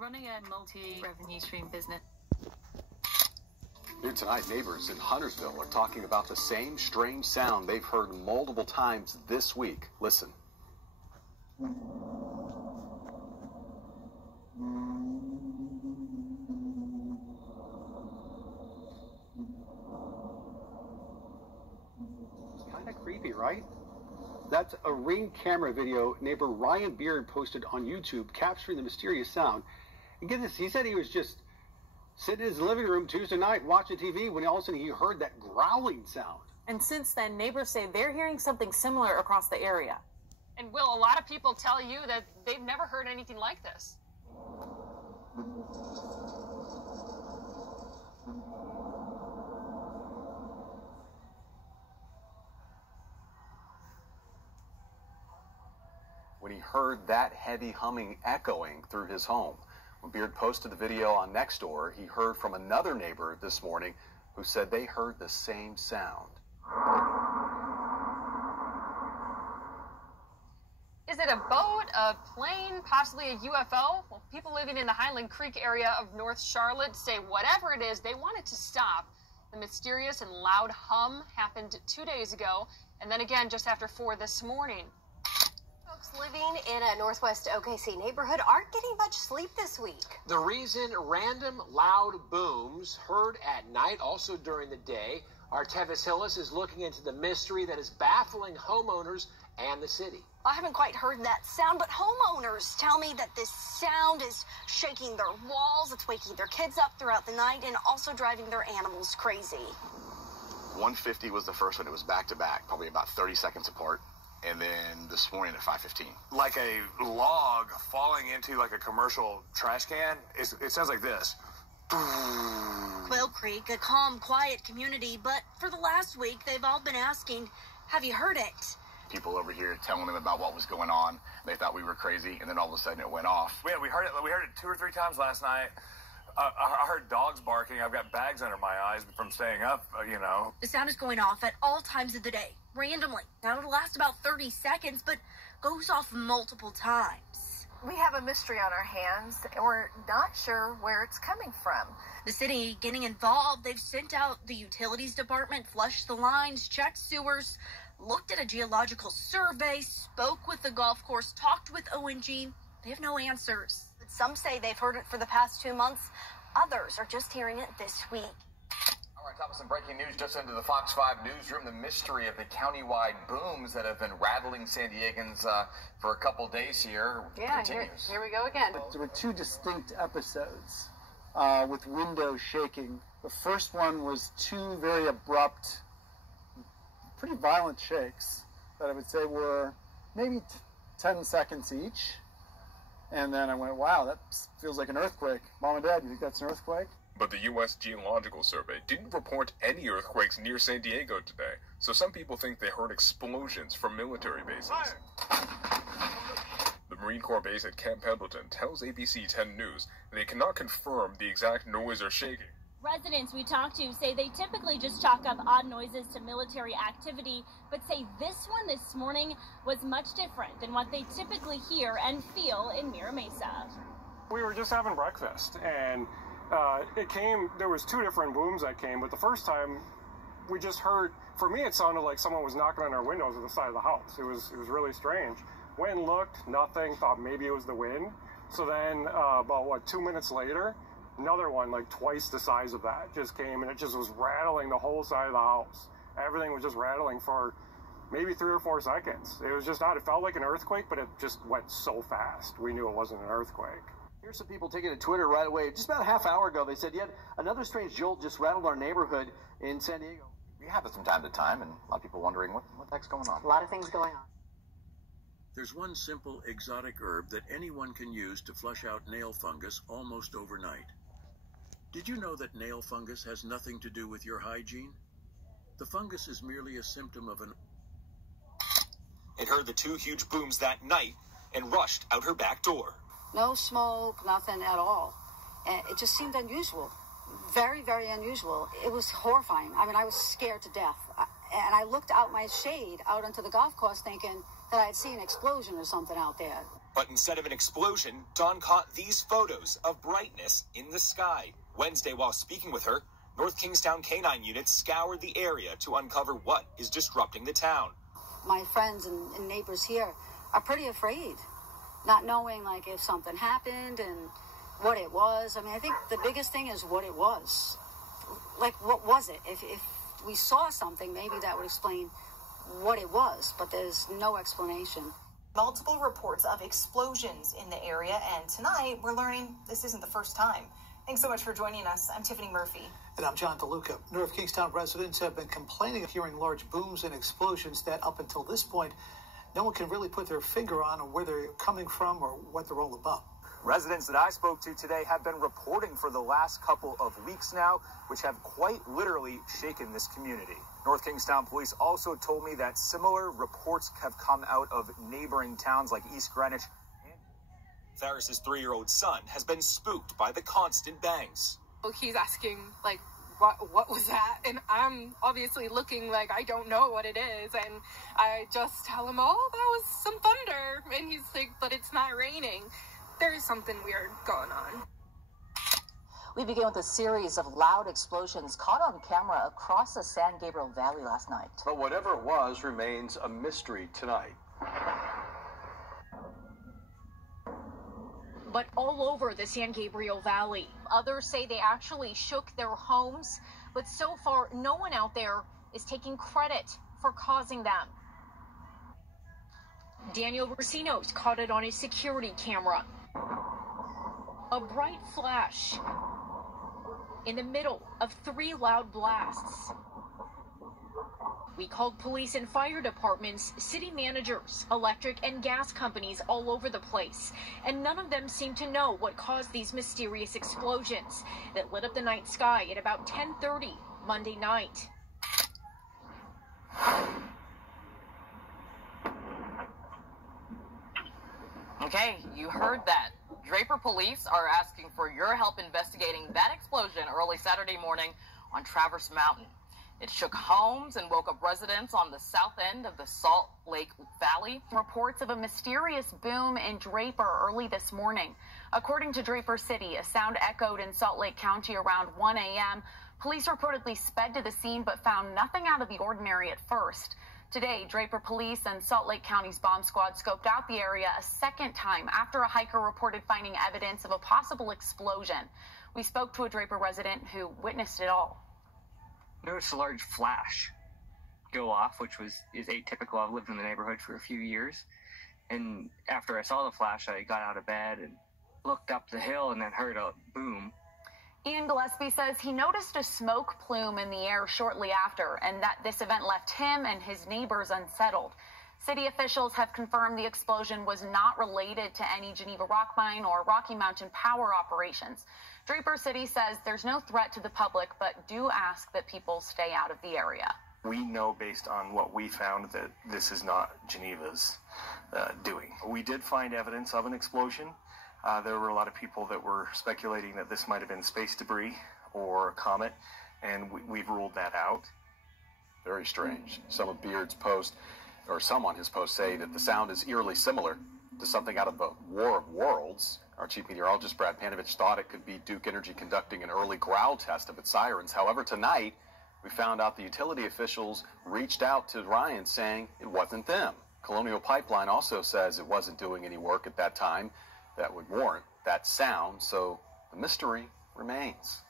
running a multi-revenue stream business. New tonight, neighbors in Huntersville are talking about the same strange sound they've heard multiple times this week. Listen. Kind of creepy, right? That's a Ring camera video neighbor Ryan Beard posted on YouTube capturing the mysterious sound. And get this, he said he was just sitting in his living room Tuesday night watching TV when all of a sudden he heard that growling sound. And since then, neighbors say they're hearing something similar across the area. And Will, a lot of people tell you that they've never heard anything like this. When he heard that heavy humming echoing through his home. When Beard posted the video on Nextdoor, he heard from another neighbor this morning who said they heard the same sound. Is it a boat, a plane, possibly a UFO? Well, people living in the Highland Creek area of North Charlotte say whatever it is, they want it to stop. The mysterious and loud hum happened 2 days ago, and then again just after 4 this morning. Folks living in a Northwest OKC neighborhood aren't getting much sleep this week. The reason: random loud booms heard at night, also during the day. Our Tevis Hillis is looking into the mystery that is baffling homeowners and the city. I haven't quite heard that sound, but homeowners tell me that this sound is shaking their walls, it's waking their kids up throughout the night, and also driving their animals crazy. 150 was the first one. It was back to back, probably about 30 seconds apart. And then this morning at 5:15. Like a log falling into like a commercial trash can. It sounds like this. Quail Creek, a calm, quiet community, but for the last week, they've all been asking, have you heard it? People over here telling them about what was going on. They thought we were crazy, and then all of a sudden it went off. Yeah, we heard it 2 or 3 times last night. I heard dogs barking. I've got bags under my eyes from staying up, you know. The sound is going off at all times of the day, randomly. Now, it'll last about 30 seconds, but goes off multiple times. We have a mystery on our hands, and we're not sure where it's coming from. The city getting involved. They've sent out the utilities department, flushed the lines, checked sewers, looked at a geological survey, spoke with the golf course, talked with ONG. They have no answers. Some say they've heard it for the past 2 months. Others are just hearing it this week. All right, top of some breaking news just into the Fox 5 newsroom. The mystery of the countywide booms that have been rattling San Diegans for a couple days here continues. Here we go again. There were 2 distinct episodes with windows shaking. The first one was 2 very abrupt, pretty violent shakes that I would say were maybe 10 seconds each. And then I went, wow, that feels like an earthquake. Mom and Dad, you think that's an earthquake? But the U.S. Geological Survey didn't report any earthquakes near San Diego today, so some people think they heard explosions from military bases. The Marine Corps base at Camp Pendleton tells ABC 10 News they cannot confirm the exact noise or shaking. Residents we talked to say they typically just chalk up odd noises to military activity, but say this one this morning was much different than what they typically hear and feel in Mira Mesa. We were just having breakfast, and there was 2 different booms that came, but the first time we just heard, for me it sounded like someone was knocking on our windows at the side of the house. It was really strange. Went and looked, nothing, thought maybe it was the wind. So then about 2 minutes later, another one, like twice the size of that, just came, and it just was rattling the whole side of the house. Everything was just rattling for maybe 3 or 4 seconds. It was just odd. It felt like an earthquake, but it just went so fast. We knew it wasn't an earthquake. Here's some people taking to Twitter right away. Just about a half hour ago, they said, yet another strange jolt just rattled our neighborhood in San Diego. We have it from time to time, and a lot of people wondering what the heck's going on. A lot of things going on. There's one simple exotic herb that anyone can use to flush out nail fungus almost overnight. Did you know that nail fungus has nothing to do with your hygiene? The fungus is merely a symptom of an... It heard the 2 huge booms that night and rushed out her back door. No smoke, nothing at all. And it just seemed unusual. Very, very unusual. It was horrifying. I mean, I was scared to death. And I looked out my shade out onto the golf course thinking that I'd seen an explosion or something out there. But instead of an explosion, Dawn caught these photos of brightness in the sky. Wednesday, while speaking with her, North Kingstown K-9 units scoured the area to uncover what is disrupting the town. My friends and neighbors here are pretty afraid, not knowing like if something happened and what it was. I mean, I think the biggest thing is what it was. Like, what was it? If we saw something, maybe that would explain what it was, but there's no explanation. Multiple reports of explosions in the area, and tonight we're learning this isn't the first time. Thanks so much for joining us. I'm Tiffany Murphy. And I'm John DeLuca. North Kingstown residents have been complaining of hearing large booms and explosions that up until this point, no one can really put their finger on where they're coming from or what they're all about. Residents that I spoke to today have been reporting for the last couple of weeks now, which have quite literally shaken this community. North Kingstown police also told me that similar reports have come out of neighboring towns like East Greenwich. Ferris's 3-year-old son has been spooked by the constant bangs. He's asking, like, what was that? And I'm obviously looking like I don't know what it is. And I just tell him, oh, that was some thunder. And he's like, but it's not raining. There is something weird going on. We begin with a series of loud explosions caught on camera across the San Gabriel Valley last night. But whatever it was remains a mystery tonight. But all over the San Gabriel Valley. Others say they actually shook their homes, but so far no one out there is taking credit for causing them. Daniel Racino's caught it on his security camera. A bright flash in the middle of 3 loud blasts. We called police and fire departments, city managers, electric and gas companies all over the place, and none of them seemed to know what caused these mysterious explosions that lit up the night sky at about 10:30 Monday night. Okay, you heard that. Draper police are asking for your help investigating that explosion early Saturday morning on Traverse Mountain. It shook homes and woke up residents on the south end of the Salt Lake Valley. Reports of a mysterious boom in Draper early this morning. According to Draper City, a sound echoed in Salt Lake County around 1 a.m. Police reportedly sped to the scene but found nothing out of the ordinary at first. Today, Draper Police and Salt Lake County's bomb squad scoped out the area a second time after a hiker reported finding evidence of a possible explosion. We spoke to a Draper resident who witnessed it all. Noticed a large flash go off, which is atypical. I've lived in the neighborhood for a few years, and after I saw the flash, I got out of bed and looked up the hill and then heard a boom. Ian Gillespie says he noticed a smoke plume in the air shortly after, and that this event left him and his neighbors unsettled. City officials have confirmed the explosion was not related to any Geneva rock mine or Rocky Mountain power operations. Draper City says there's no threat to the public, but do ask that people stay out of the area. We know based on what we found that this is not Geneva's doing. We did find evidence of an explosion. There were a lot of people that were speculating that this might have been space debris or a comet, and we've ruled that out. Very strange. Some of Beard's posts, or some on his post, say that the sound is eerily similar to something out of the War of Worlds. Our chief meteorologist, Brad Panovich, thought it could be Duke Energy conducting an early growl test of its sirens. However, tonight, we found out the utility officials reached out to Ryan saying it wasn't them. Colonial Pipeline also says it wasn't doing any work at that time that would warrant that sound, so the mystery remains.